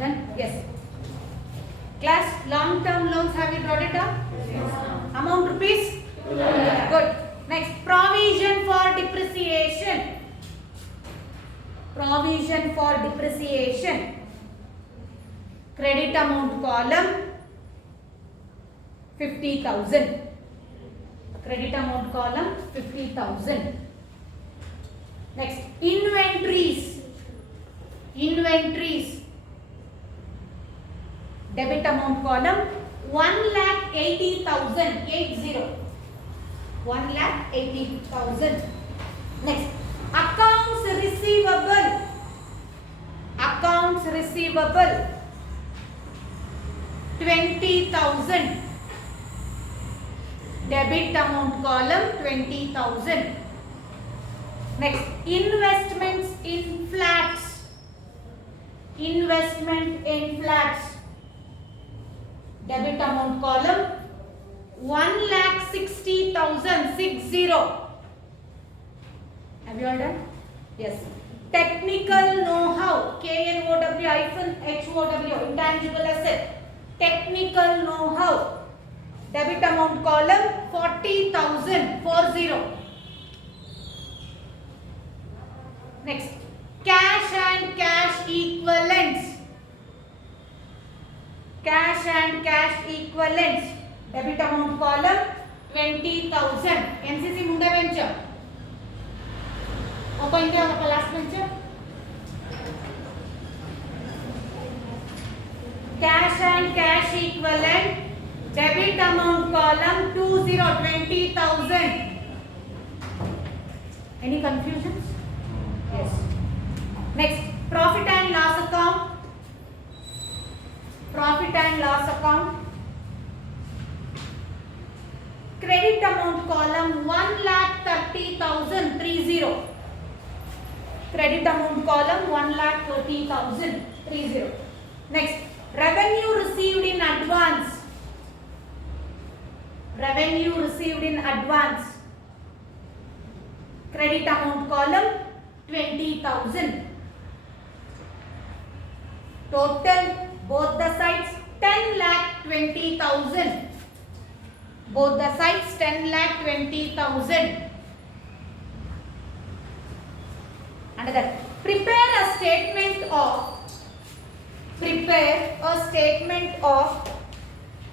Done? Yes. Class, long-term loans, have you brought it down? Yes. Amount rupees? Good. Next, provision for depreciation. Provision for depreciation. Credit amount column 50,000. Credit amount column 50,000. Next, inventories. Inventories. Debit amount column 1,80,000. 80. 1,80,000. Next, accounts receivable. Accounts receivable 20,000. Debit amount column 20,000. Next, investments in flats. Investment in flats. Debit amount column 1,60,000. 60. Have you all done? Yes. Technical know-how. KNOW-HOW. Intangible asset. Technical know-how. Debit amount column 40,000. 40. Next, cash and cash equivalents. Cash and cash equivalents. Debit amount column 20,000. NCC ಮುಂದೆ bench. ಒಬ್ಬ India ಒಬ್ಬ last bench. Cash and cash equivalent. Debit amount column 20,000. Any confusions? Yes. Next, profit and loss account. Profit and loss account. Credit amount column 1,30,000. 30. Credit amount column 1,30,000. 30. Next, revenue received in advance. Revenue received in advance. Credit amount column 20,000. Total both the sides 10,20,000. Both the sides 10,20,000. Under that, prepare a statement of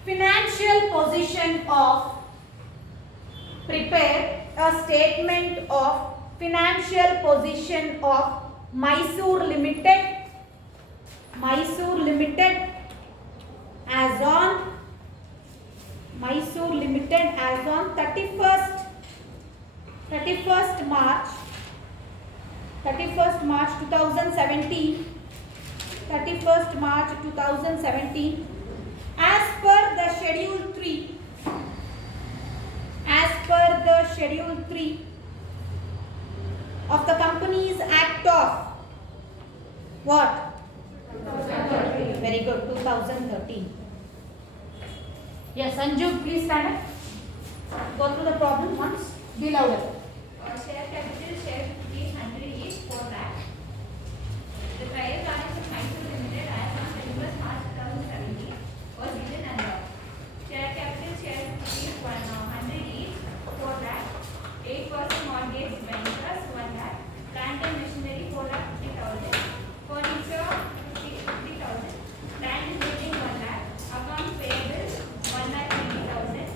financial position of financial position of Mysore Limited. Mysore Limited as on 31st March 2017. 31st March 2017 as per the schedule 3. As per the schedule 3 of the Companies Act of what? 2013. Very good. 2013. Yes, Sanju, please stand up. Go through the problem once. Be louder. Share capital, share 100 each, 4 lakh. The trial balance of Mysore Limited as on 31st March 2017 was written under share capital, share 100 each, 4 lakh. 8% mortgage ventures 1 lakh. Plant and machinery 4,50,000. Furniture 50,000. Land and building 1 lakh. Accounts payable 1,20,000.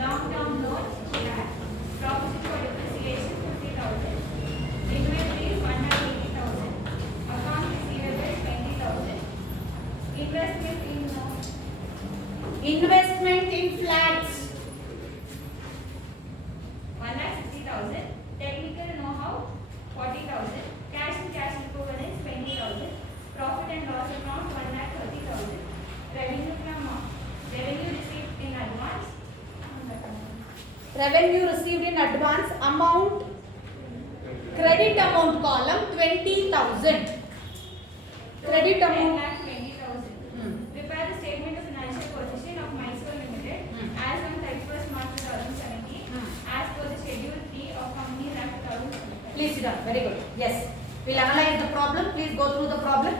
Long-term loan 2 lakh. Provision for depreciation 50,000. Inventories 1,80,000. Accounts receivable 20,000. Investment in flats. 1,60,000. Technical know-how 40,000. Cash and cash equivalents 20,000. Profit and loss account 1,30,000. Revenue received in advance. Revenue received in advance amount. Credit amount column 20,000. Credit amount 10,20,000. Prepare the statement of financial position of Mysore Limited as on 31st March 2017 as per the schedule 3 of Companies Act 2017. Please sit down. Very good. Yes. We'll analyze the problem. Please go through the problem.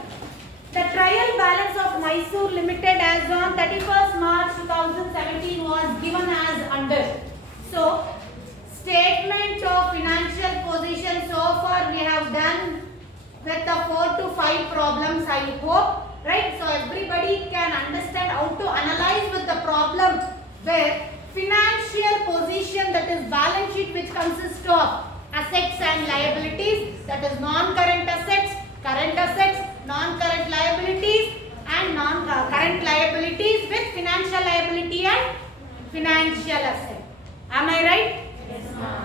The trial balance of Mysore Limited as on 31st March 2017 was given as under. So, statement of financial position, so far we have done with the 4 to 5 problems, I hope, right? So everybody can understand how to analyze with the problem where financial position, that is balance sheet, which consists of assets and liabilities, that is non-current assets, current assets, non-current liabilities and non-current liabilities with financial liability and financial asset. Am I right?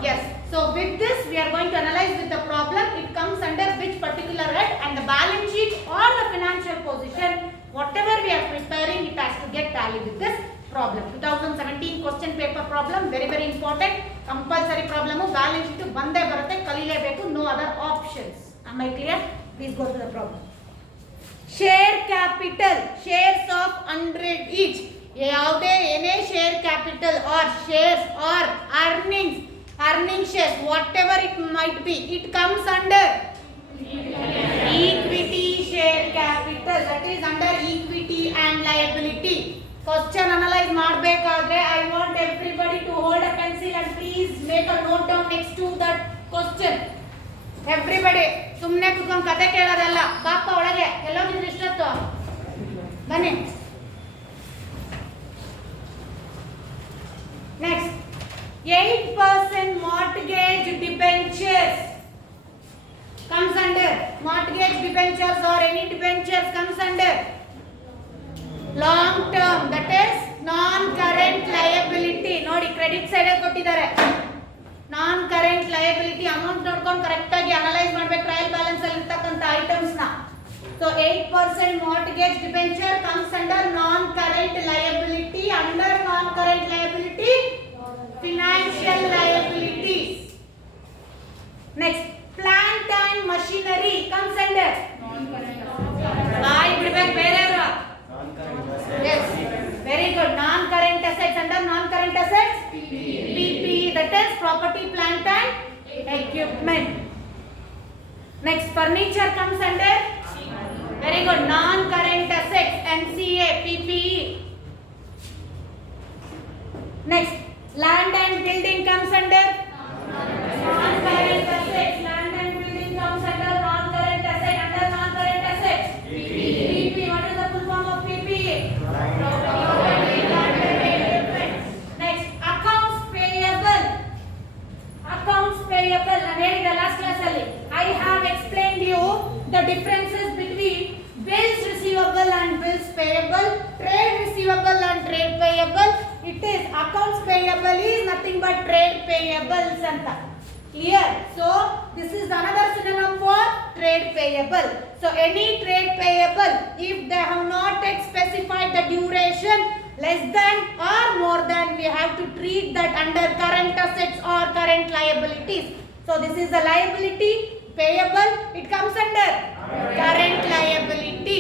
Yes. So with this we are going to analyze with the problem. It comes under which particular head, and the balance sheet or the financial position, whatever we are preparing, it has to get tallied with this problem. 2017 question paper problem, very very important. Compulsory problem. Balance sheet bande barutte, kalilebeku, no other options. Am I clear? Please go to the problem. Share capital, shares of 100 each. ಯಾವುದೇ ಏನೇ share capital or shares or earning shares, whatever it might be, it comes under equity share capital, that is under equity and liability. Question analyze ಮಾಡಬೇಕಾದ್ರೆ I want everybody to hold a pencil and please make a note down next to that question. Everybody ಸುಮ್ಮನೆ ಕೂತ್ಕೊಂಡು ಕತೆ ಕೇಳೋದಲ್ಲ, ಪಾಪ ಒಳಗೆ ಎಲ್ಲೋಗಿದ್ರೆ ಇಷ್ಟೊತ್ತು ಬನ್ನಿ. Next, 8% mortgage debentures comes under mortgage debentures or any debentures comes under long term, that is non current liability. ನೋಡಿ credit side ಕೊಟ್ಟಿದ್ದಾರೆ. non current liability amount ನೋಡ್ಕೊಂಡು ಕರೆಕ್ಟ್ ಆಗಿ ಅನಲೈಸ್ ಮಾಡಬೇಕು ಟ್ರಯಲ್ ಬ್ಯಾಲೆನ್ಸ್ ಅಲ್ಲಿ ಇರತಕ್ಕಂತ ಐಟಮ್ಸ್ ನ. So 8% mortgage debenture comes under non current liability. Under non current liability, financial liabilities. Next, plant and machinery comes under yes, very good. Non current assets, under non current assets, PPE, that is property, plant and equipment. Next, furniture comes under very good. Non current assets, NCA, PPE. Next, land and building comes under non current assets. Land and building comes under non current asset. Under non current assets, PPE. What is the full form of PPE? Property, plant and equipment. Next, accounts payable. Accounts payable. ನಾನು ಹೇಳಿದೆ last class ಅಲ್ಲಿ, I have explained you the differences between bills receivable and bills payable, trade receivable and trade payable. It is accounts payable is nothing but trade payables anta. Clear? So this is another synonym for trade payable. So any trade payable, if they have not specified the duration less than or more than, we have to treat that under current assets or current liabilities. So this is the liability payable, it comes under current liability.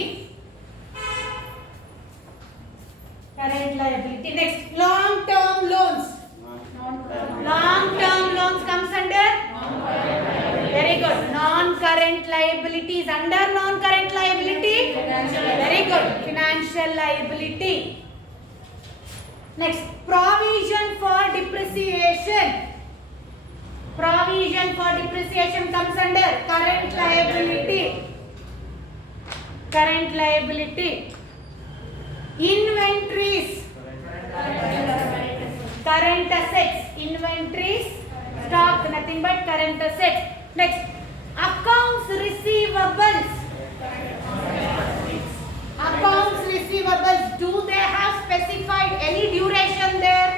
Current liability. Next, long term loans. Long term loans comes under very good. Non current liabilities. Under non current liability, very good. Financial liability. Next, provision for depreciation. Provision for depreciation comes under current liability. Current liability. Inventories, current assets. Inventories, stock, nothing but current assets. Next, accounts receivables. Accounts receivables, do they have specified any duration there?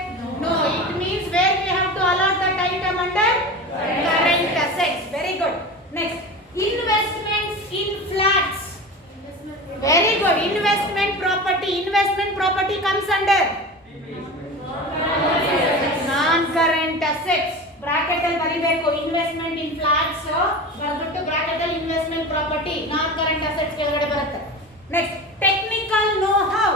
No, it means where we have to allot that item under current assets. Very good. Next, investments in flats. Very good. Investment property. Investment property comes under non-current assets. Bracket ಅಲ್ಲಿ ಬರಿಬೇಕು. Investment in flats ಬರ್ಬಿಟ್ಟು bracket ಅಲ್ಲಿ investment property, non-current assets ಕೆಳಗಡೆ ಬರುತ್ತೆ. Next, technical know-how.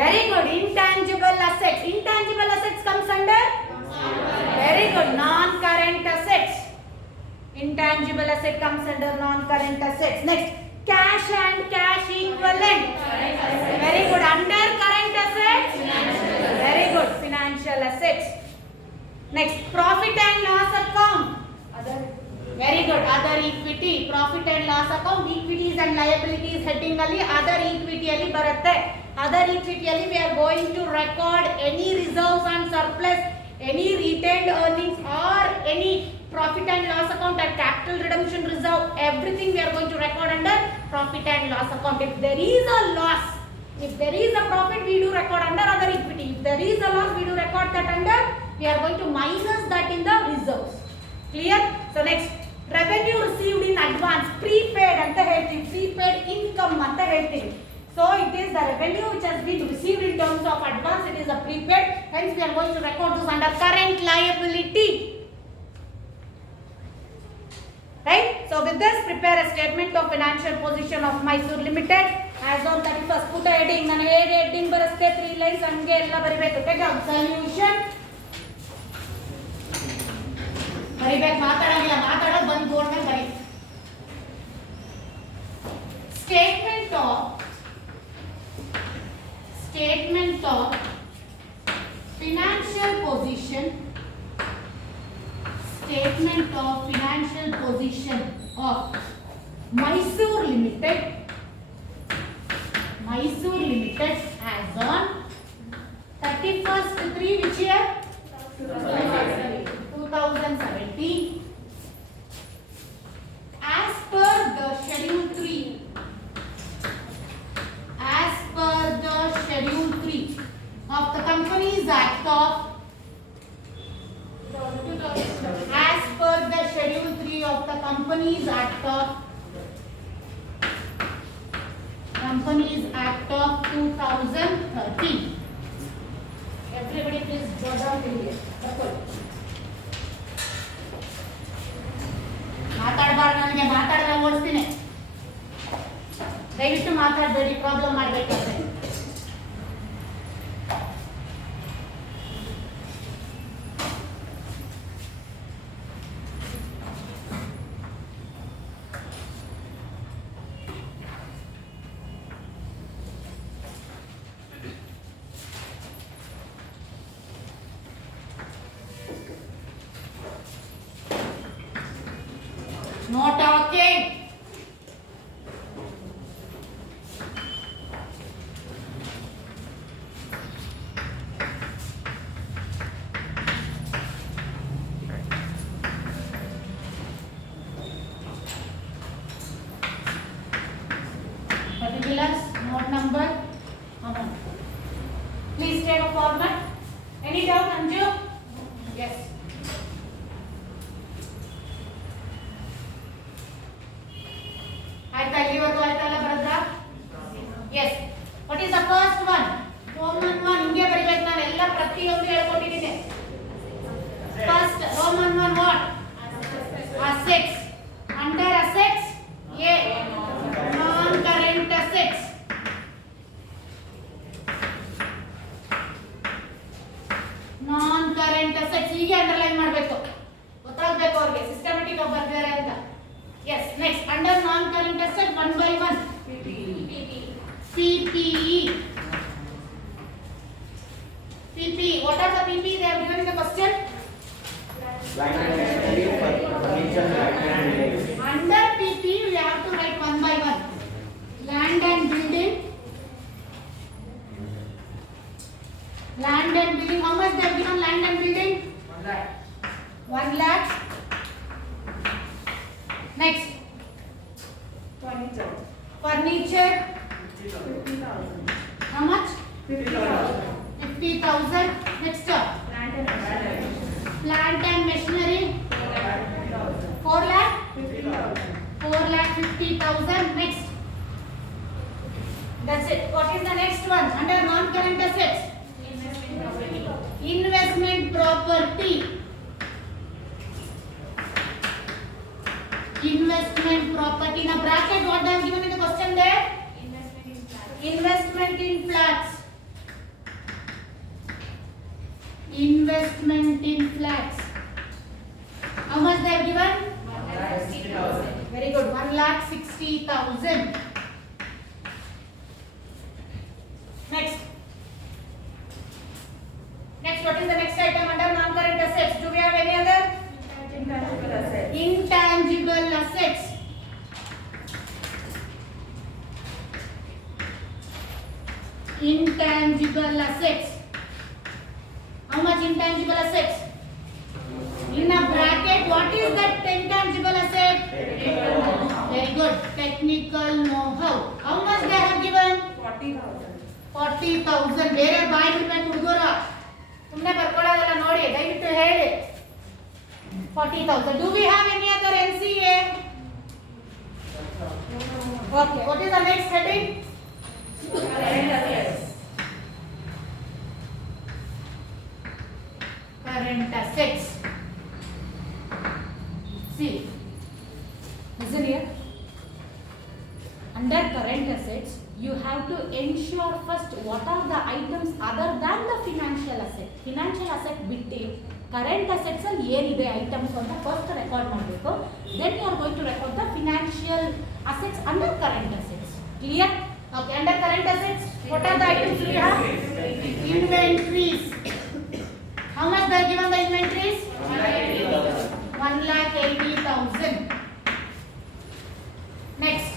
Very good. Intangible assets. Intangible assets comes under very good. Non-current assets. Intangible asset comes under non-current assets. Next, cash and cash equivalent. Very good. Under current assets. Very good. Financial assets. Next, profit and loss account. Very good. Other equity. Profit and loss account. Equities and liabilities heading alli other equity alli barutte. Other equity alli we are going to record any reserves and surplus, any retained earnings or any profit and loss account or capital redemption reserve. Everything we are going to record under profit and loss account. If there is a loss, if there is a profit, we do record under other equity. If there is a loss, we do record that under. We are going to minus that in the reserves. Clear? So next, revenue received in advance, prepaid anta helthivi, prepaid income anta helthivi. So it is the revenue which has been received in terms of advance. It is a prepaid. Hence we are going to record this under current liability. Right? So with this, prepare a statement of financial position of Mysore Limited as on 31st. Put a heading. Nanu heading baraste 3 lines ange ella baribeku. Take out solution. ಬರಿಬೇಕು ಮಾತಾಡಂಗಿಲ್ಲ ಮಾತಾಡೋದು ಬಂದು board ಮೇಲೆ ಬರಿ statement of financial position of Mysore Limited as on 31st 3 which year 2017 as per the schedule 3 of the Companies Act of as per the schedule 3 of the Companies Act of 2013. Everybody please jot down here. ಮಾತಾಡಬಾರ್ದು ನನಗೆ ಮಾತಾಡಿದ್ರೆ ಓಡಿಸ್ತೀನಿ ದಯವಿಟ್ಟು ಮಾತಾಡಬೇಡಿ problem ಮಾಡಬೇಕಾದ್ರೆ No talking. Particulars, note number. Please take a format. Any doubt, Anju? Yes. ಇಲ್ಲಿವರೆಗೂ ಆಯ್ತಲ್ಲ ಬರದ್ರಾ yes what is the first one roman 1 ಹಿಂಗೆ ಬರಿಬೇಕು ನಾನು ಎಲ್ಲ ಪ್ರತಿಯೊಂದು ಹೇಳ್ಕೊಟ್ಟಿದ್ದೀನಿ first roman 1 what assets under assets a non current assets ಹೀಗೆ underline ಮಾಡಬೇಕು ಗೊತ್ತಾಗಬೇಕು ಅವರಿಗೆ ಸಿಸ್ಟಮ್ಯಾಟಿಕ್ ಆಗಿ ಬರ್ತಾರೆ ಅಂತ yes next under non current asset 1 by 1 PPE what are the PPE they have given in the question under PPE we have to write 1 by 1 land and building how much they have given land and building 1 lakh next furniture 50,000 how much 50,000 next plant and machinery 4 lakh 50,000 next that's it what is the next one under non current assets investment property in a bracket what they have given in the question there investment in flats how much they have given 1,60,000 Very good. 1,60,000. Next. Next, what is the next item under non-current assets? Do we have any other? Intangible assets. Intangible assets. Intangible assets. How much intangible assets? In a bracket, what is that intangible asset? Very good. Technical know-how. How much they have given? 40,000. 40,000. ಬೇರೆ ಬಾಯಿ ಬಿಡ್ಬೇಕು ಹುಡುಗರು. ಸುಮ್ಮನೆ ಬರ್ಕೊಳ್ಳೋದಲ್ಲ ನೋಡಿ, ದಯವಿಟ್ಟು ಹೇಳಿ. 40,000. Do we have any other NCA? Okay. What is the next heading? Current assets. Current assets. See, listen here. Under current assets, you have to ensure first what are the items other than the financial asset. Financial asset bitti current assets ಅಲ್ಲಿ ಏನಿದೆ items ಅಂತ first record ಮಾಡಬೇಕು. Then you are going to record the financial assets under current assets. Clear? Okay. Under current assets, what are the items we have? Inventories. How much they are given the inventories? 1,80,000. Next.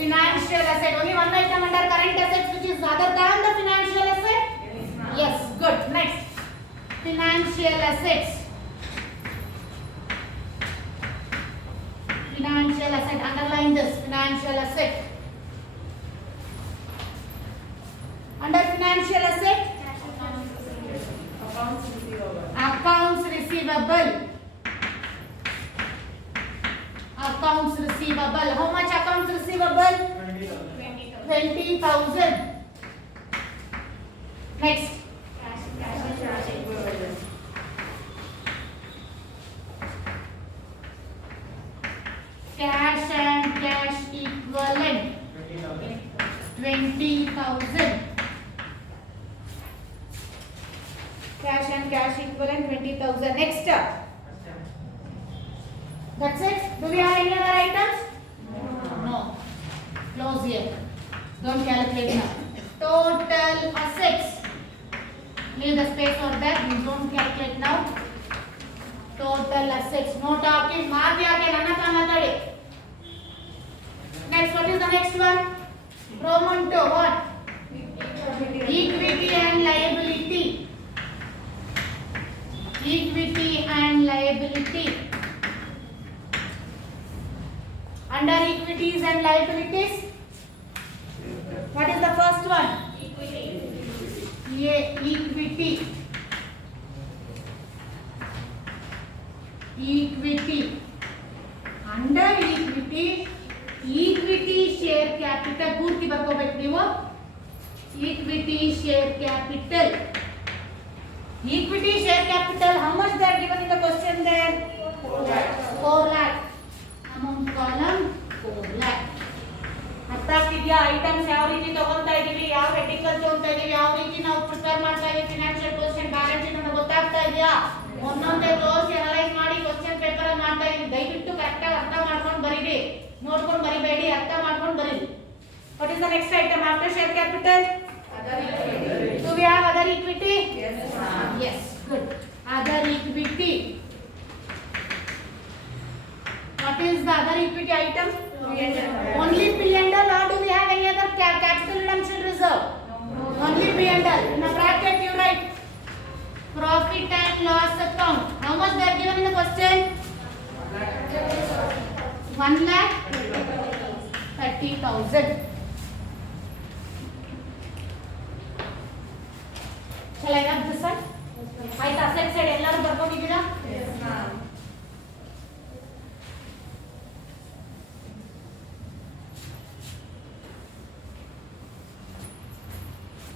Financial asset. Only one item under current assets which is other than the financial asset? Yes. Good. Next. Financial assets. Financial asset. Underline this. Financial asset. Under financial asset? Accounts receivable. Accounts receivable. Accounts receivable. How much accounts receivable? 20,000. Next. Cash equivalent. Cash and cash equivalent. 20,000. Cash and cash equivalent 20,000. Next. That's it. Do we have any other items? No. Close here. Don't calculate now. Total assets. Leave the space for that. We don't calculate now. Total assets. No talking. Madhyake nanna matadi. Next, what is the next one? Roman 2. What? Equity and liability. Equity and liability. Under equities and liabilities, what is the first one? Equity. Equity. Equity. Under equity, equity share capital. ಪೂರ್ತಿ ಬರ್ಕೋಬೇಕು ನೀವು. Equity share capital. Equity share capital. How much they are given in the question there? 4 lakh. Amount column 4 lakh. ಅರ್ಥ ಆಗ್ತಿದ್ಯಾ? Items ಯಾವ ರೀತಿ ತಗೊಂತಾ ಇದೀವಿ, ಯಾವ ಹೆಡಿಂಗಲ್ಲಿ ತಗೊಂತಾ ಇದೀವಿ, ಯಾವ ರೀತಿ ನಾವು ಪ್ರಿಪೇರ್ ಮಾಡ್ತಾ ಇದೀವಿ, ಫಿನಾನ್ಷಿಯಲ್ ಪೊಸಿಷನ್ ಬ್ಯಾಲೆನ್ಸ್ ಶೀಟ್ ಅಂತ ಗೊತ್ತಾಗ್ತಾ ಇದೆಯಾ? ಒಂದೊಂದೇ ತೋರಿಸಿ ಅನಲೈಸ್ ಮಾಡಿ ಕ್ವಶ್ಚನ್ ಪೇಪರ್ ಅಲ್ಲಿ ಮಾಡ್ತಾ ಇದೀವಿ. ದಯವಿಟ್ಟು ಕರೆಕ್ಟ್ ಆಗಿ ಅರ್ಥ ಮಾಡ್ಕೊಂಡು ಬರೀರಿ, ನೋಡ್ಕೊಂಡು ಬರಿಬೇಡಿ, ಅರ್ಥ ಮಾಡ್ಕೊಂಡು ಬರೀರಿ. What is the next item after share capital? Other equity. Do we have other equity? Yes, ma'am. Yes, good. Other equity. What is the other equity item? Only P&L, or do we have any other capital redemption reserve? Only P&L. In a bracket you write profit and loss account. How much they are given in the question? 1,30,000. Shall I wrap this one? ಆಯ್ತು, asset side ಎಲ್ಲರೂ ಬರ್ಕೊಂಡಿದ್ದೀರಾ? Yes, ma'am.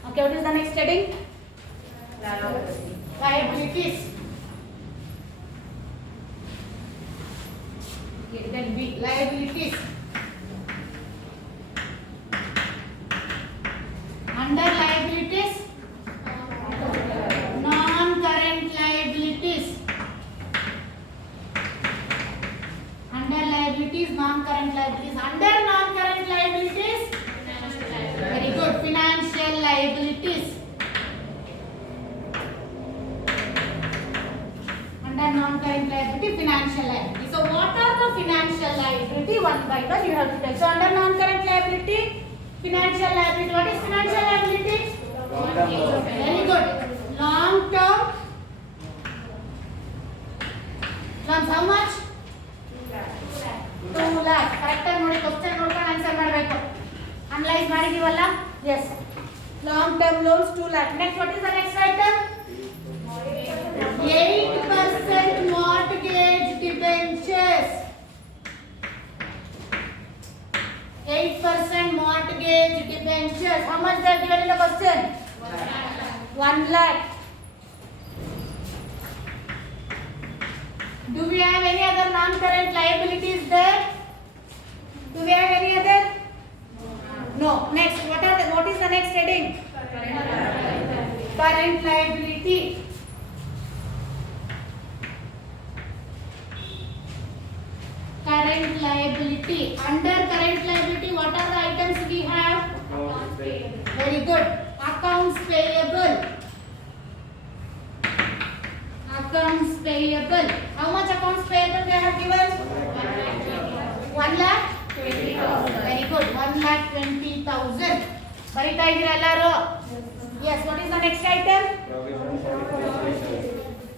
Okay, what is the next heading? Liability. Liabilities. Okay, then B, liabilities. Under liabilities, non-current liabilities. liabilities. Under non-current liabilities, very good, financial liabilities. Under non-current liability, financial liability. So what are the financial liability? One by one you have to take. So under non-current liability, financial liability. What is financial liability? Very good. Long-term loans. How much? 2 lakh. Correct ಆಗಿ ನೋಡಿ, question ನೋಡ್ಕೊಂಡು answer ಮಾಡಬೇಕು. Analyse ಮಾಡಿದೀವಲ್ಲ? Yes. Long-term loans 2 lakh. Next, what is the next item? 8% mortgage debentures. 8% mortgage debentures. How much they are given in the question? 1 lakh. Do we have any other non-current liabilities there? Do we have any other? No. Next, what is the next heading? Current liability. Current liability. Under current liability, what are the items we have? Very good. Accounts payable. Accounts payable. How much accounts payable they have given? 1 lakh 20,000. Very good. 1,20,000. ಬರಿತಾ ಇದ್ದೀರಾ ಎಲ್ಲರೂ? Yes. What is the next item?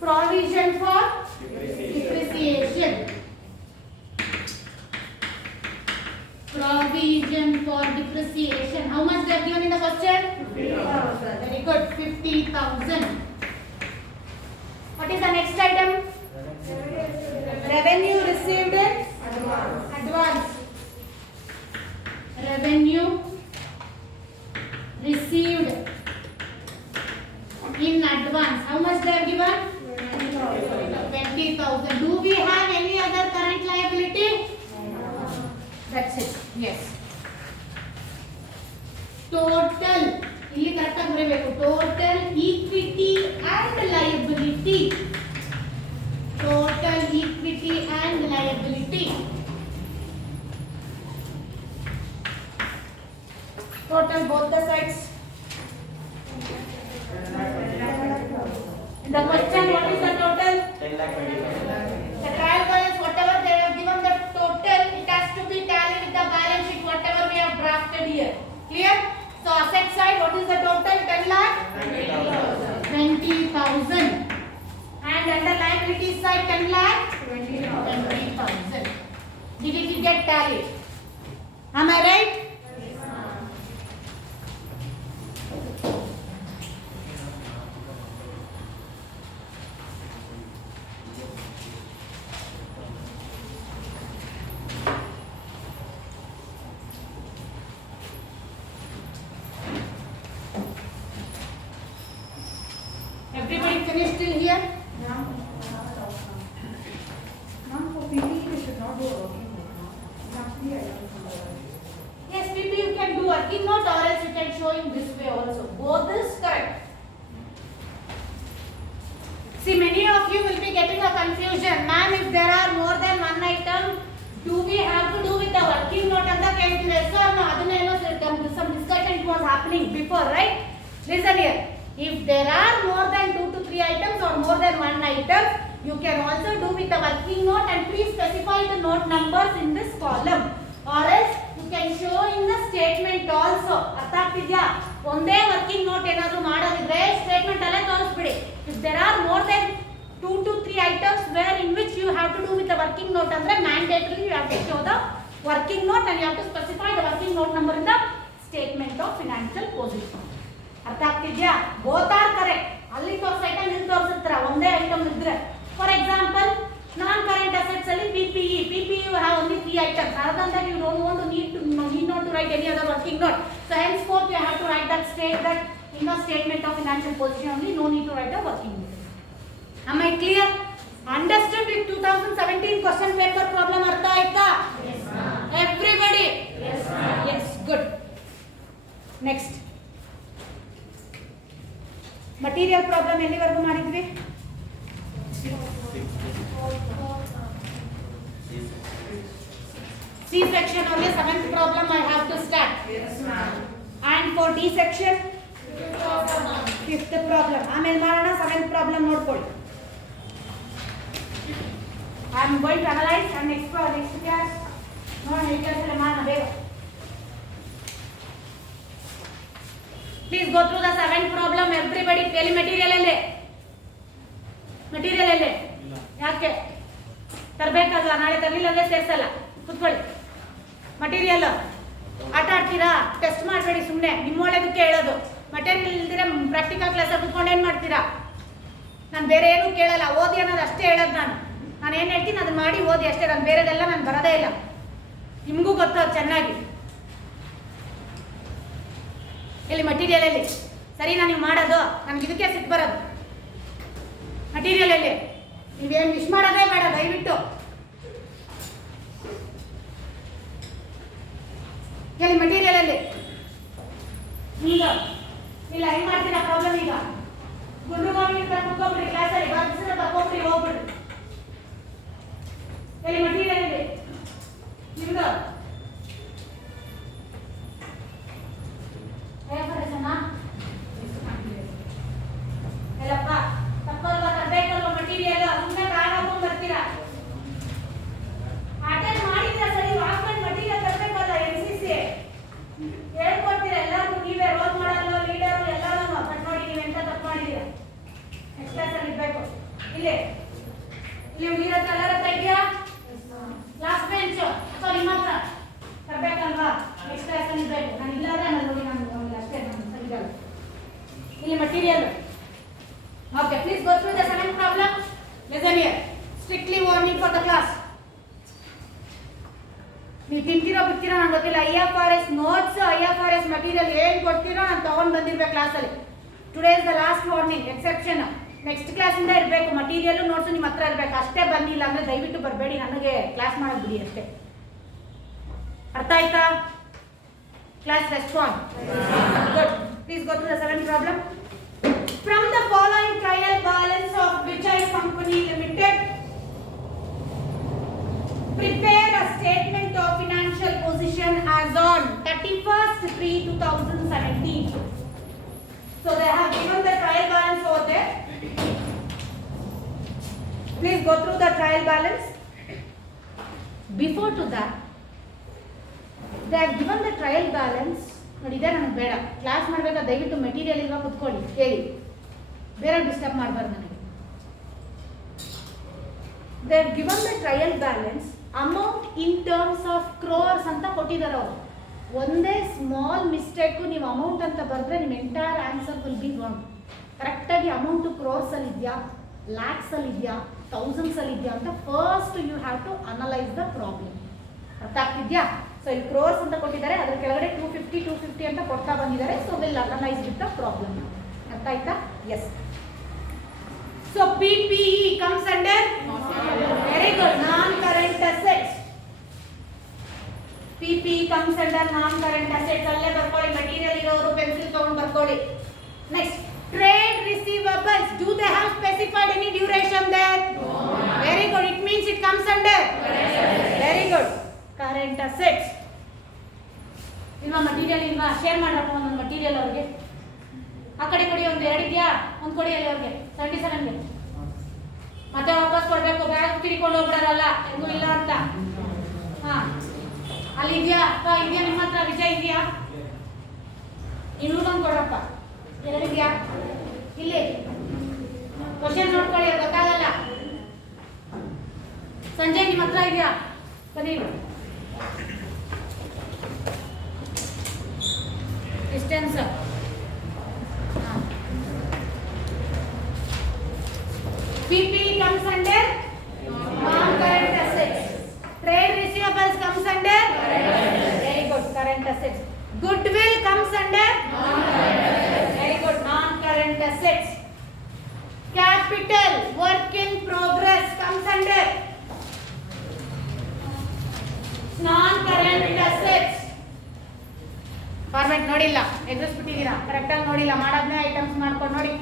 Provision for depreciation. Provision for depreciation. How much they have given in the question? 50,000. Very good. 50,000. What is the next item? Revenue received in advance. Revenue received in advance. How much they have given? 20,000. Do we have any other current liability? That's it. Yes. Total. ಇಲ್ಲಿ correct ಆಗಿ ಬರಬೇಕು. Total equity and liability. Total equity and liability. Total both the sides. In the question, what is the total? 10 lakh 20,000. The trial balance, whatever they have given the total, it has to be tallied with the balance sheet, whatever we have drafted here. Clear? So asset side, what is the total? 10 lakh? 20,000. And under liability side, 10 lakh? 20,000. Did it get tallied? Am I right? Everybody finished till here? Yes, maybe you can do working note or else you can show in this way also. Both is correct. See, many of you will be getting a confusion. Ma'am, if there are more than one item, do we have to do with the working note and the calculation? So, no, some discussion was happening before, right? Listen here. If there are more than 2 to 3 items or more than one item, you can also do with the working note and please specify the note numbers in this column. Or else you can show in the statement also. ಅರ್ಥ ಆಗ್ತಿದ್ಯಾ? ಒಂದೇ working note ಏನಾದರೂ ಮಾಡೋದಿದ್ರೆ statement ಅಲ್ಲೇ ತೋರಿಸ್ಬಿಡಿ. If there are more than 2 to 3 items where in which you have to do with the working note ಅಂದ್ರೆ mandatory you have to show the working note and you have to specify the working note number in the statement of financial position. ಅರ್ಥ ಆಗ್ತಿದ್ಯಾ? Both are correct. ಅಲ್ಲಿ ತೋರಿಸ item ಇಲ್ಲಿ ತೋರಿಸಿರ್ತಾರ ಒಂದೇ item ಇದ್ರೆ. For example non current assets ಅಲ್ಲಿ PPE you have only 3 items. Other than that you don't want to need not to write any other working note. So henceforth you have to write that in the statement of financial position only, no need to write a working note. Am I clear? Understood with 2017 question paper problem artha aita? Yes ma'am. Everybody? Yes ma'am. Yes, good. Next. Material problem ಎಲ್ಲಿವರೆಗೂ ಮಾಡಿದ್ವಿ? C section only 7th problem I have to start. Yes, ma'am. And for D section 5th problem. ಆಮೇಲೆ ಮಾಡೋಣ 7th problem ನೋಡ್ಕೊಳ್ಳಿ. I am going to analyze and next class ನೋಡಿ ಈ class ಅಲ್ಲಿ ಮಾಡೋಣ ಬೇಗ. Please go through the 7th problem. Everybody tell material alle. Material alle. ಯಾಕೆ ತರಬೇಕಲ್ವಾ, ನಾಳೆ ತರಲಿಲ್ಲ ಅಂದ್ರೆ ಸೇರ್ಸಲ್ಲ. ಕೂತ್ಕೊಳ್ಳಿ. ಮಟೀರಿಯಲ್ ಆಟ ಆಡ್ತೀರಾ, ಟೆಸ್ಟ್ ಮಾಡಬೇಡಿ, ಸುಮ್ಮನೆ ನಿಮ್ಮ ಒಳ್ಳೆದಕ್ಕೆ ಹೇಳೋದು. ಮಟೀರಿಯಲ್ ಇಲ್ದಿರ ಪ್ರಾಕ್ಟಿಕಲ್ ಕ್ಲಾಸಲ್ಲಿ ಕೂತ್ಕೊಂಡು ಏನು ಮಾಡ್ತೀರಾ? ನಾನು ಬೇರೆ ಏನೂ ಕೇಳಲ್ಲ, ಓದಿ ಅನ್ನೋದು ಅಷ್ಟೇ ಹೇಳೋದು. ನಾನು ಏನು ಹೇಳ್ತೀನಿ ಅದನ್ನ ಮಾಡಿ ಓದಿ ಅಷ್ಟೇ, ನಾನು ಬೇರೆದೆಲ್ಲ ನಾನು ಬರೋದೇ ಇಲ್ಲ. ನಿಮಗೂ ಗೊತ್ತು ಅದು ಚೆನ್ನಾಗಿ. ಇಲ್ಲಿ ಮಟೀರಿಯಲಲ್ಲಿ ಸರಿನಾ ನೀವು ಮಾಡೋದು? ನನಗೆ ಇದಕ್ಕೆ ಸಿಟ್ಟು ಬರೋದು. ಮಟೀರಿಯಲಲ್ಲಿ ನೀವೇನು ವಿಶ್ ಮಾಡೋದೇ ಬೇಡ ದಯವಿಟ್ಟು. ಎಲ್ಲಿ ಮಟೀರಿಯಲಲ್ಲಿ ಈಗ ಇಲ್ಲ ಹೆಂಗ್ ಮಾಡ್ತೀರಾ ಪ್ರಾಬ್ಲಮ್? ಈಗ ಗುಂಡ್ರುಗೋಗಿ ತಗೊಂಡ್ಬಿಡ್ರಿ, ಕ್ಲಾಸಲ್ಲಿ ಬರ್ಸಿದ್ರೆ ತಗೊಂಡ್ಬಿಡ್ರಿ, ಹೋಗ್ಬಿಡ್ರಿ. ಎಲ್ಲಿ ಮಟೀರಿಯಲಲ್ಲಿ ನಿಮ್ದು ಎಲ್ಲಪ್ಪ ತಪ್ಪಲ್ವಾ? ತರಬೇಕಲ್ವ ಮಟೀರಿಯಲ್? ಸುಮ್ಮನೆ ಬ್ಯಾಗ್ ಹಾಕೊಂಡ್ ಬರ್ತೀರಾ? ಅಟೆಂಡ್ ಮಾಡಿದ್ರೆ ಸರಿ, ಹಾಕೊಂಡು ಮಟೀರಿಯಲ್ ತರಬೇಕಲ್ಲ. NCC ಹೇಳ್ಕೊಡ್ತೀರಾ ಎಲ್ಲರಿಗೂ, ನೀವೇ ರೋಲ್ ಮಾಡಲ್ಲ, ಲೀಡರು ಎಲ್ಲರೂ. ಬಟ್ ನೋಡಿ ನೀವು ಎಂತ ತಪ್ಪು ಮಾಡಿದ್ದೀರಾ. ನೆಕ್ಸ್ಟ್ ಕ್ಲಾಸಲ್ಲಿ ಇರಬೇಕು. ಇಲ್ಲಿ ನೀರ ಕಲರ್ ಹತ್ರ ಇದೆಯಾ? ಲಾಸ್ಟ್ ಬೆಂಚ್ ಅಥವಾ ನಿಮ್ಮ ಹತ್ರ ತರಬೇಕಲ್ವಾ? ನೆಕ್ಸ್ಟ್ ಕ್ಲಾಸಲ್ಲಿ ಇರಬೇಕು. ನಾನು ಇಲ್ಲಾದ್ರೆ ನಾನು ನೋಡಿ, ನಾನು ಅಷ್ಟೇ, ನಾನು ಸರಿಗಲ್ಲ. ಇಲ್ಲಿ material. Okay, please go through the 7th problem. Listen here. Strictly warning for the class. ನೀವು ತಿಂತಿರೋ ಬಿಡ್ತೀರೋ ನಂಗೆ ಗೊತ್ತಿಲ್ಲ. IFRS ನೋಟ್ಸ್, IFRS ಮಟೀರಿಯಲ್ ಏನು ಕೊಡ್ತೀರೋ ನಾನು ತಗೊಂಡು ಬಂದಿರ್ಬೇಕು ಕ್ಲಾಸಲ್ಲಿ. Today is the last warning, exception. Next ಕ್ಲಾಸಿಂದ ಇರಬೇಕು ಮಟೀರಿಯಲ್, ನೋಟ್ಸು ನಿಮ್ಮ ಹತ್ರ ಇರಬೇಕು ಅಷ್ಟೇ. ಬಂದಿಲ್ಲ ಅಂದರೆ ದಯವಿಟ್ಟು ಬರಬೇಡಿ, ನನಗೆ ಕ್ಲಾಸ್ ಮಾಡೋದು ಬಿಡಿ ಅಷ್ಟೇ. ಅರ್ಥ ಆಯ್ತಾ? Class respond. Good. Please go through the 7th problem. From the following trial balance of Vijay Company Limited, prepare a statement of financial position as on 31st 3 2017. So they have given the trial balance over there. Please go through the trial balance. Before to that, they have given the trial balance. ನೋಡಿ ಇದೆ ನನಗೆ ಬೇಡ, class ಮಾಡಬೇಕಾದ್ರೆ ದಯವಿಟ್ಟು material ಇಲ್ವಾ ಕುತ್ಕೊಳ್ಳಿ ಹೇಳಿ, ಬೇರೆ ಡಿಸ್ಟರ್ಬ್ ಮಾಡಬಾರ್ದು ನನಗೆ. They have given the trial balance amount in terms of crores ಅಂತ ಕೊಟ್ಟಿದ್ದಾರೆ ಅವರು. ಒಂದೇ ಸ್ಮಾಲ್ ಮಿಸ್ಟೇಕು ನೀವು ಅಮೌಂಟ್ ಅಂತ ಬರೆದ್ರೆ ನಿಮ್ಮ entire answer will be wrong. ಕರೆಕ್ಟಾಗಿ ಅಮೌಂಟು ಕ್ರೋರ್ಸಲ್ಲಿ ಇದೆಯಾ, ಲ್ಯಾಕ್ಸಲ್ಲಿ ಇದೆಯಾ, ಥೌಸಂಡ್ಸಲ್ಲಿ ಇದೆಯಾ ಅಂತ first you have to analyse the problem. ಅರ್ಥ ಆಗ್ತಿದ್ಯಾ? ಸೊ ಇಲ್ಲಿ ಕ್ರೋರ್ಸ್ ಅಂತ ಕೊಟ್ಟಿದ್ದಾರೆ, ಅದ್ರ ಕೆಳಗಡೆ 250 ಅಂತ ಕೊಡ್ತಾ ಬಂದಿದ್ದಾರೆ. So will analyse with the problem. ಅರ್ಥ ಆಯ್ತಾ? Yes. So PPE comes under very good non-current assets. PPE comes under non-current assets. ಅಲ್ಲೇ ಬರ್ಕೊಳ್ಳಿ, ಮೆಟೀರಿಯಲ್ ಇರೋರು ಪೆನ್ಸಿಲ್ ತಗೊಂಡು ಬರ್ಕೊಳ್ಳಿ. Next, trade receivables. Do they have specified any duration there? No. Very good. It means it comes under very good current assets. ಇಲ್ವಾ material ಇಲ್ವಾ? Share ಮಾಡಬೇಕು ಒಂದೊಂದು material ಅವ್ರಿಗೆ. ಆ ಕಡೆ ಕೊಡಿ, ಒಂದು 2 ಇದೆಯಾ, ಒಂದು ಕೊಡಿ ಅಲ್ಲಿ ಅವ್ರಿಗೆ 77ಗೆ. ಮತ್ತೆ ವಾಪಸ್ ಕೊಡಬೇಕು, ಬ್ಯಾಗ್ ತಿರ್ಕೊಂಡು ಹೋಗ್ಬಿಡೋರಲ್ಲ ಹೆಂಗೂ ಇಲ್ಲ ಅಂತ. ಹಾಂ, ಅಲ್ಲಿ ಇದೆಯಾ ಅಥವಾ ಇದೆಯಾ ನಿಮ್ಮ ಹತ್ರ? ವಿಜಯ್ ಇದೆಯಾ? ಇನ್ನೂರೊಂದು ಕೊಡಪ್ಪ. 2 ಇದೆಯಾ? ಇಲ್ಲಿ ಕ್ವಶನ್ ನೋಡ್ಕೊಳ್ಳಿ, ಗೊತ್ತಾಗಲ್ಲ. ಸಂಜಯ್ ನಿಮ್ಮ ಹತ್ರ ಇದೆಯಾ? ಬನ್ನಿ. Distance PPE comes under non-current assets. Trade receivables comes under very good current assets. Goodwill comes under very good non-current assets. Capital work in progress comes under non-current assets. Format ನೋಡಿಲ್ಲ, ಎದುರಿಸ್ಬಿಟ್ಟಿದ್ದೀರಾ, ಕರೆಕ್ಟಾಗಿ ನೋಡಿಲ್ಲ, ಮಾಡೋದನ್ನೇ items ಮಾಡ್ಕೊಂಡು ನೋಡಿ.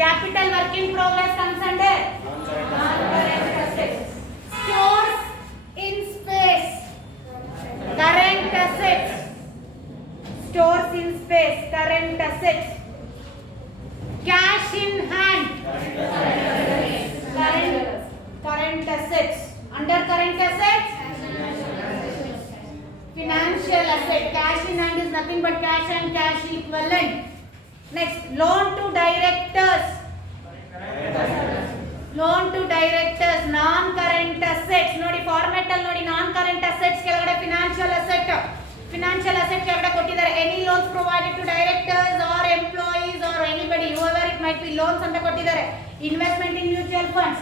Capital work in progress comes under non-current assets. Stores in space assets. Stores in space, current assets. Cash in hand, current assets. Under current assets, financial asset. Cash in hand is nothing but cash and cash equivalent. Next, loan to directors. Loan to directors, non-current assets. Nodi format ಅಲ್ಲಿ ನೋಡಿ non-current assets ಕೆಳಗಡೆ financial asset. Financial asset ಕೆಳಗಡೆ ಕೊಟ್ಟಿದ್ದಾರೆ any loans provided to directors or employees or anybody whoever it might be loans ಅಂತ ಕೊಟ್ಟಿದ್ದಾರೆ. Investment in mutual funds.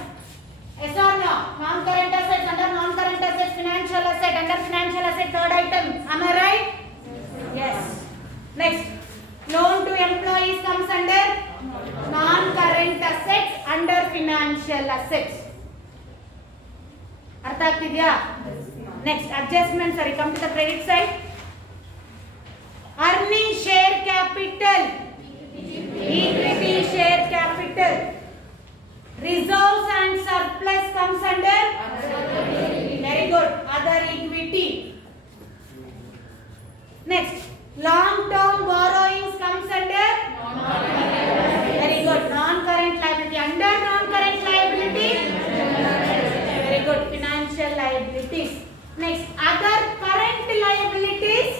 Yes or no? Non-current assets under non-current assets, financial asset under financial asset, third item. Am I right? Yes. Next, loan to employees comes under non-current assets under financial assets. ಅರ್ಥ ಆಗ್ತಿದ್ಯಾ? Next, adjustment. Sorry, come to the credit side. Earning share capital, equity share capital. Reserves and surplus comes under very good other equity. Next, long term borrowings comes under very good non-current liability. Under non-current liability, very good financial liabilities. Next, other current liabilities,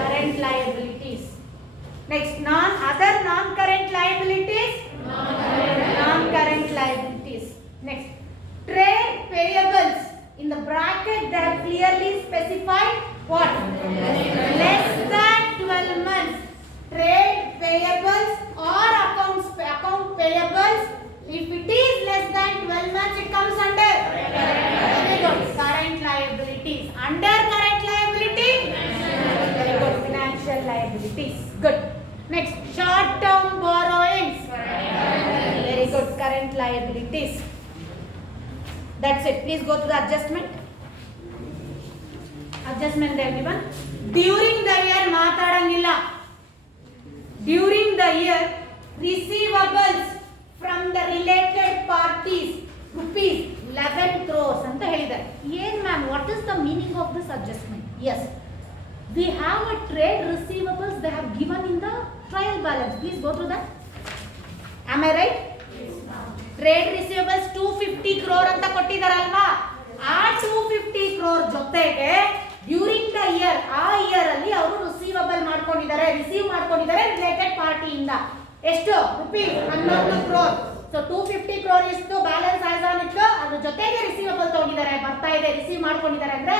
current liabilities. Next, other non-current liabilities, non-current liabilities. Next, trade payables. In the bracket they have clearly specified what? Less than 12 months. Trade payables or account payables. If it is less than 12 months, it comes under very good current liabilities. Under current liability, very good financial liabilities. Good. Next, short-term borrowings. Very good current liabilities. That's it. Please go to the adjustment. Adjustment they have given. During the year, ಮಾತಾಡಂಗಿಲ್ಲ. During the year, receivables from the related parties rupees 11 crores ಅಂತ ಹೇಳಿದ್ದಾರೆ. ಏನ್ ma'am, what is the meaning of this adjustment? Yes, we have a trade receivables they have given in the trial balance. Please go through that. Am I right? Trade receivables 250 crore ಅಂತ ಕೊಟ್ಟಿದ್ದಾರಲ್ವಾ, ಆ 250 crore ಜೊತೆಗೆ during the year, ಆ year ಅಲ್ಲಿ ಅವರು receivable ಮಾಡ್ಕೊಂಡಿದ್ದಾರೆ, receive ಮಾಡ್ಕೊಂಡಿದ್ದಾರೆ related ಪಾರ್ಟಿಯಿಂದ. ಎಷ್ಟು? rupees 11 crore. So 250 crore ಇಷ್ಟು ಬ್ಯಾಲೆನ್ಸ್ ಆಸ್ ಆನ್ ಇತ್ತು, ಅದ್ರ ಜೊತೆಗೆ ರಿಸೀವಬಲ್ ತಗೊಂಡಿದ್ದಾರೆ, ಬರ್ತಾ ಇದೆ, ರಿಸೀವ್ ಮಾಡ್ಕೊಂಡಿದ್ದಾರೆ ಅಂದ್ರೆ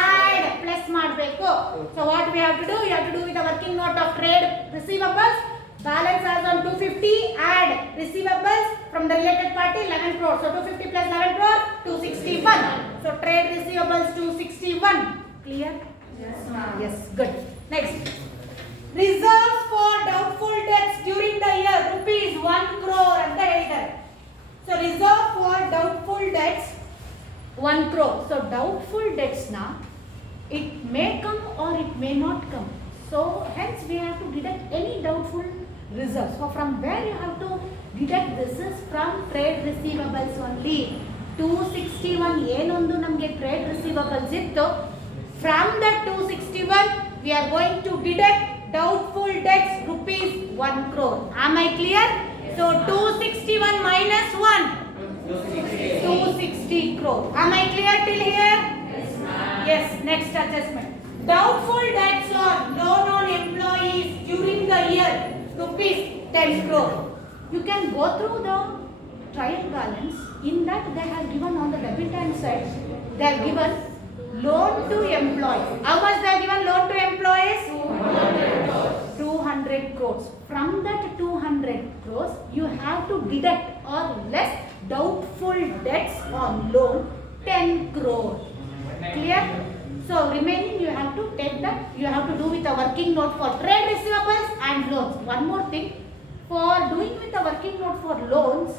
ಆಡ್ ಪ್ಲಸ್ ಮಾಡಬೇಕು. So what we have to do, you have to do with the working note of trade receivables. Balance as on 250, add receivables from the related party 11 crore. So 250 plus 11 crore, 261. So trade receivables 261. Clear? Yes, ma'am. Yes, good. Next, reserves for doubtful debts during the year rupees 1 crore ಅಂತ ಹೇಳ್ತಾರೆ. So reserve for doubtful debts 1 crore. So doubtful debts na it may come or it may not come. So hence we have to deduct any doubtful reserves. So from where you have to deduct? This is from trade receivables only. 261 ಏನೊಂದು ನಮಗೆ trade receivables ಇತ್ತು, from that 261 we are going to deduct doubtful debts rupees 1 crore. Am I clear? So 261 minus 1, 260 crore. Am I clear till here? Yes, ma'am. Yes. Next adjustment. Doubtful debts or loan on employees during the year rupees 10 crore. You can go through the trial balance. In that they have given on the debit hand side, they have given loan to employees. How much they have given loan to employees? 200 crores. From that 200 crores, you have to deduct or less doubtful debts on loan 10 crore. Clear? So remaining you have to take that, you have to do with a working note for trade receivables and loans. One more thing, for doing with a working note for loans,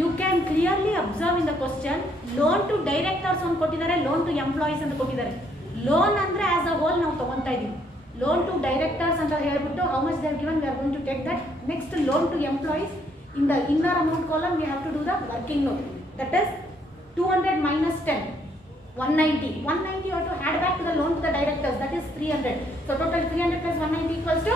you can clearly observe in the question, loan to directors ಅಂತ ಕೊಟ್ಟಿದ್ದಾರೆ, loan to employees ಅಂತ ಕೊಟ್ಟಿದ್ದಾರೆ. Loan ಅಂದ್ರೆ as a whole ನಾವು ತಗೊಂತಾ ಇದೀವಿ. Loan to directors ಅಂತ ಹೇಳ್ಬಿಟ್ಟು how much they have given, we are going to take that. Next, loan to employees, in the inner amount column we have to do the working note. That is 200 minus 10. 190. 190 you have to add back to the loan 300. So total 300 plus 190 equals to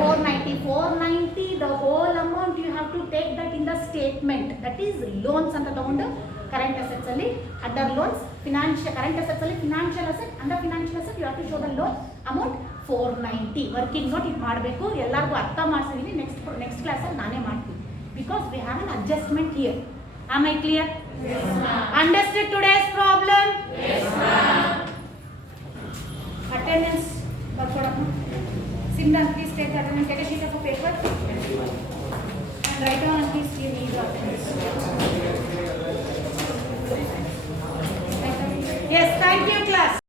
490. 490, the whole amount you have to take that in the statement. That is loans ಅಂತ ತಗೊಂಡು current assets ಅಲ್ಲಿ under loans financial current assets ಅಲ್ಲಿ financial asset under financial asset you have to show the loan amount 490. Working note ಇದು ಮಾಡಬೇಕು. ಎಲ್ಲರಿಗೂ ಅರ್ಥ ಮಾಡಿಸಿದೀನಿ. Next class ಅಲ್ಲಿ ನಾನೇ ಮಾಡ್ತೀನಿ. Because we have an adjustment here. Am I clear? Yes, ma'am. Understood today's problem? Yes, ma'am. Attendance. Simran, please take the attendance. Take a sheet of paper and write down and please give me the attendance. Yes, thank you, class.